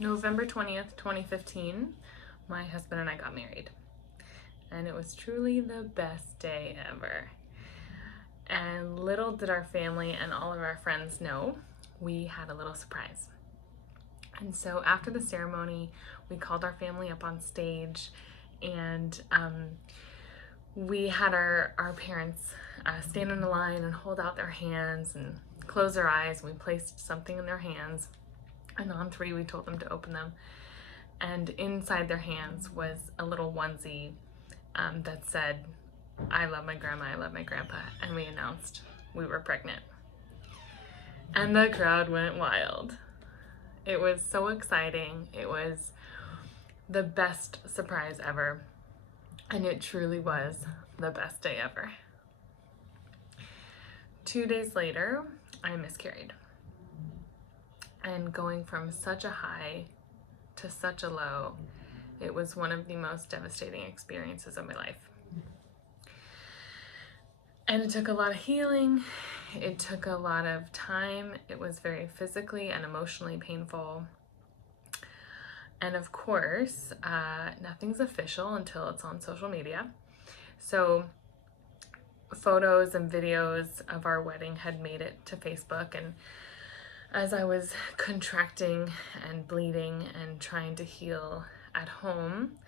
November 20th, 2015, my husband and I got married. And it was truly the best day ever. And little did our family and all of our friends know, we had a little surprise. And so after the ceremony, we called our family up on stage, and we had our parents stand in a line and hold out their hands and close their eyes. We placed something in their hands, and on three we told them to open them. And inside their hands was a little onesie that said, "I love my grandma, I love my grandpa," and we announced we were pregnant. And the crowd went wild. It was so exciting. It was the best surprise ever. And it truly was the best day ever. 2 days later, I miscarried. And going from such a high to such a low, it was one of the most devastating experiences of my life. And it took a lot of healing. It took a lot of time. It was very physically and emotionally painful. And of course, nothing's official until it's on social media. So photos and videos of our wedding had made it to Facebook, and as I was contracting and bleeding and trying to heal at home,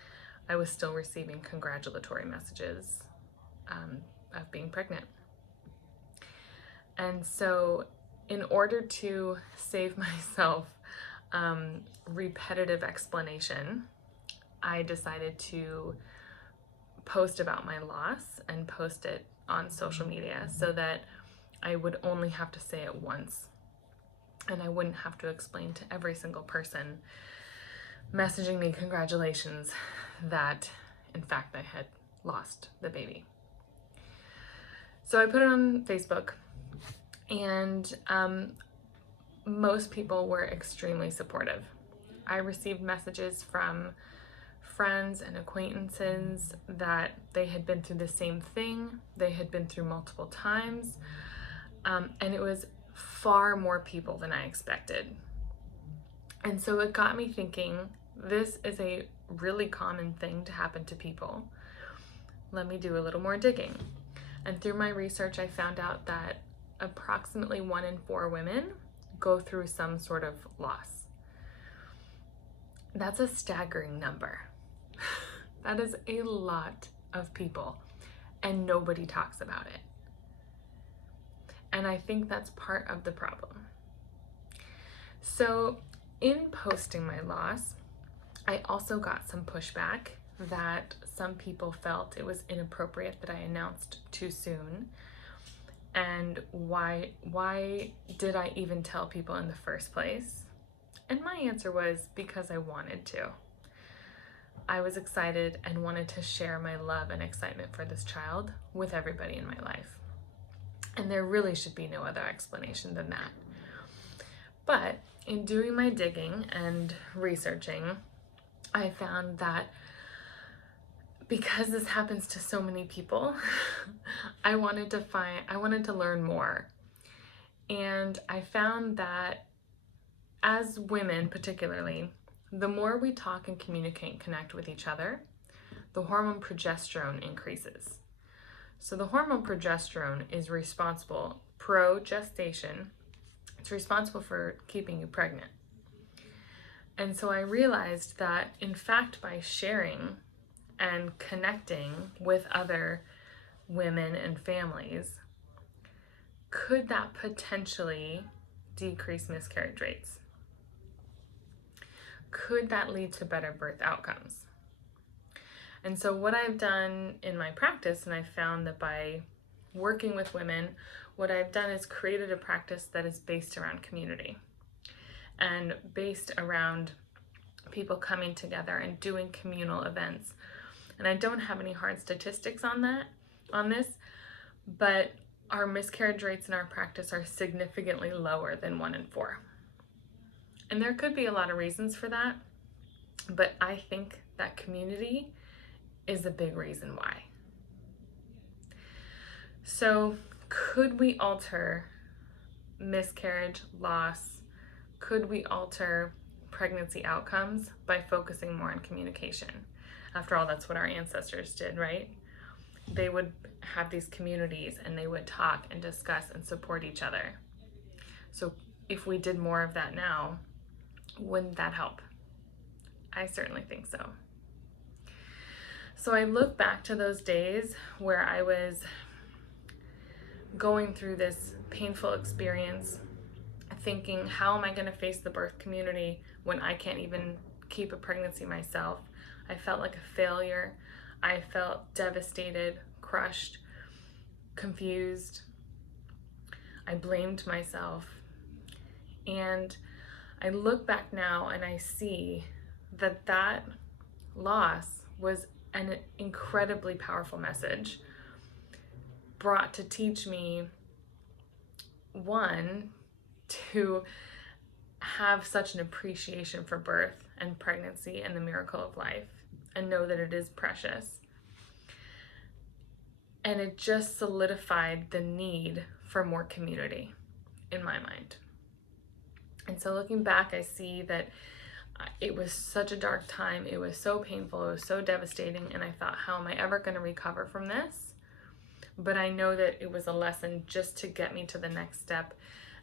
I was still receiving congratulatory messages of being pregnant. And so in order to save myself repetitive explanation, I decided to post about my loss and post it on social media so that I would only have to say it once, and I wouldn't have to explain to every single person messaging me congratulations that in fact I had lost the baby. So I put it on Facebook, and most people were extremely supportive. I received messages from friends and acquaintances that they had been through the same thing, they had been through multiple times, and it was far more people than I expected. And so it got me thinking, this is a really common thing to happen to people. Let me do a little more digging. And through my research, I found out that approximately 1 in 4 women go through some sort of loss. That's a staggering number. That is a lot of people, and nobody talks about it. And I think that's part of the problem. So in posting my loss, I also got some pushback that some people felt it was inappropriate that I announced too soon. And why did I even tell people in the first place? And my answer was because I wanted to. I was excited and wanted to share my love and excitement for this child with everybody in my life. And there really should be no other explanation than that. But in doing my digging and researching, I found that because this happens to so many people, I wanted to learn more. And I found that as women particularly, the more we talk and communicate and connect with each other, the hormone progesterone increases. So the hormone progesterone is responsible, pro-gestation, it's responsible for keeping you pregnant. And so I realized that, in fact, by sharing and connecting with other women and families, could that potentially decrease miscarriage rates? Could that lead to better birth outcomes? And so what I've done in my practice, and I've found that by working with women, what I've done is created a practice that is based around community and based around people coming together and doing communal events. And I don't have any hard statistics on this, but our miscarriage rates in our practice are significantly lower than 1 in 4. And there could be a lot of reasons for that, but I think that community is a big reason why. So could we alter miscarriage, loss? Could we alter pregnancy outcomes by focusing more on communication. After all, that's what our ancestors did, right? They would have these communities and they would talk and discuss and support each other. So if we did more of that now, wouldn't that help? I certainly think so. So I look back to those days where I was going through this painful experience, thinking, how am I going to face the birth community when I can't even keep a pregnancy myself? I felt like a failure. I felt devastated, crushed, confused. I blamed myself. And I look back now and I see that that loss was an incredibly powerful message brought to teach me, one, to have such an appreciation for birth and pregnancy and the miracle of life and know that it is precious. And it just solidified the need for more community in my mind. And so looking back, I see that it was such a dark time. It was so painful. It was so devastating. And I thought, how am I ever going to recover from this? But I know that it was a lesson just to get me to the next step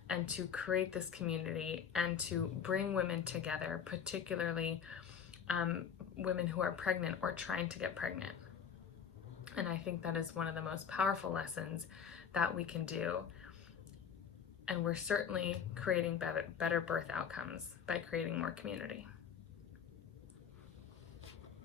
and to create this community and to bring women together, particularly women who are pregnant or trying to get pregnant. And I think that is one of the most powerful lessons that we can do. And we're certainly creating better birth outcomes by creating more community.